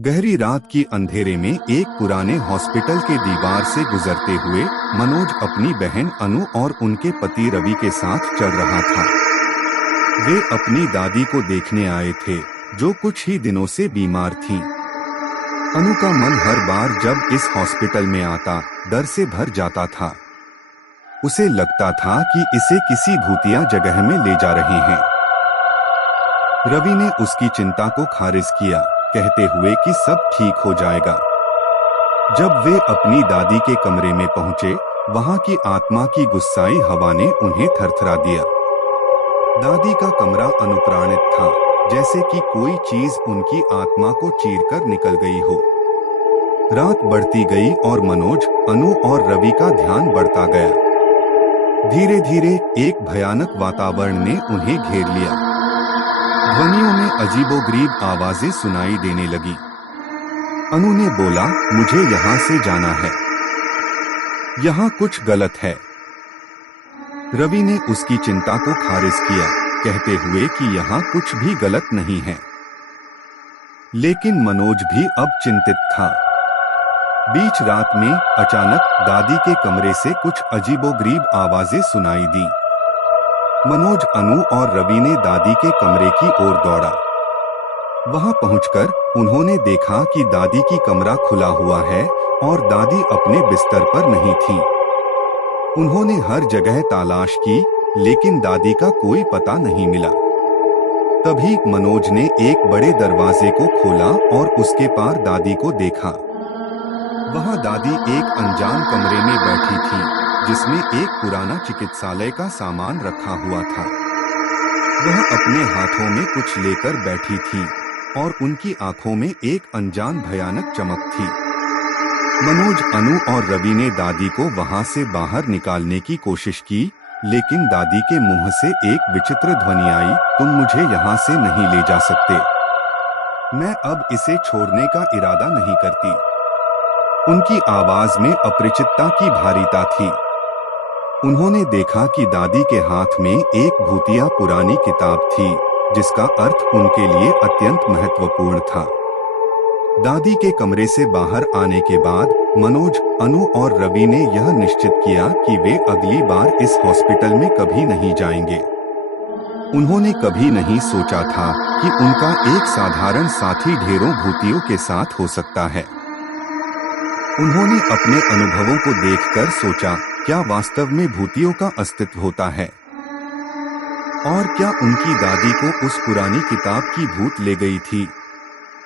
गहरी रात की अंधेरे में एक पुराने हॉस्पिटल के दीवार से गुजरते हुए मनोज अपनी बहन अनु और उनके पति रवि के साथ चल रहा था। वे अपनी दादी को देखने आए थे, जो कुछ ही दिनों से बीमार थीं। अनु का मन हर बार जब इस हॉस्पिटल में आता, डर से भर जाता था। उसे लगता था कि इसे किसी भूतिया जगह में ले जा रहे हैं। रवि ने उसकी चिंता को खारिज किया, कहते हुए कि सब ठीक हो जाएगा। जब वे अपनी दादी के कमरे में पहुंचे, वहां की आत्मा की गुस्साई हवा ने उन्हें थरथरा दिया। दादी का कमरा अनुप्राणित था, जैसे कि कोई चीज उनकी आत्मा को चीरकर निकल गई हो। रात बढ़ती गई और मनोज, अनु और रवि का ध्यान बढ़ता गया। धीरे धीरे एक भयानक वातावरण ने उन्हें घेर लिया। ध्वनियों में अजीबोगरीब आवाजें सुनाई देने लगी। अनु ने बोला, मुझे यहाँ से जाना है, यहाँ कुछ गलत है। रवि ने उसकी चिंता को खारिज किया, कहते हुए कि यहाँ कुछ भी गलत नहीं है। लेकिन मनोज भी अब चिंतित था। बीच रात में अचानक दादी के कमरे से कुछ अजीबोगरीब आवाजें सुनाई दी। मनोज, अनु और रवि ने दादी के कमरे की ओर दौड़ा। वहां पहुंचकर उन्होंने देखा कि दादी की कमरा खुला हुआ है और दादी अपने बिस्तर पर नहीं थी। उन्होंने हर जगह तलाश की, लेकिन दादी का कोई पता नहीं मिला। तभी मनोज ने एक बड़े दरवाजे को खोला और उसके पार दादी को देखा। वहां दादी एक अनजान कमरे में बैठी थी, जिसमें एक पुराना चिकित्सालय का सामान रखा हुआ था। वह अपने हाथों में कुछ लेकर बैठी थी और उनकी आंखों में एक अनजान भयानक चमक थी। मनोज, अनु और रवि ने दादी को वहां से बाहर निकालने की कोशिश की, लेकिन दादी के मुंह से एक विचित्र ध्वनि आई, तुम मुझे यहाँ से नहीं ले जा सकते। मैं अब इसे छोड़ने का इरादा नहीं करती। उनकी आवाज में अपरिचितता की भारीता थी। उन्होंने देखा कि दादी के हाथ में एक भूतिया पुरानी किताब थी, जिसका अर्थ उनके लिए अत्यंत महत्वपूर्ण था। दादी के कमरे से बाहर आने के बाद मनोज, अनु और रवि ने यह निश्चित किया कि वे अगली बार इस हॉस्पिटल में कभी नहीं जाएंगे। उन्होंने कभी नहीं सोचा था कि उनका एक साधारण साथी ढेरों भूतियों के साथ हो सकता है। उन्होंने अपने अनुभवों को देखकर सोचा, क्या वास्तव में भूतियों का अस्तित्व होता है? और क्या उनकी दादी को उस पुरानी किताब की भूत ले गई थी?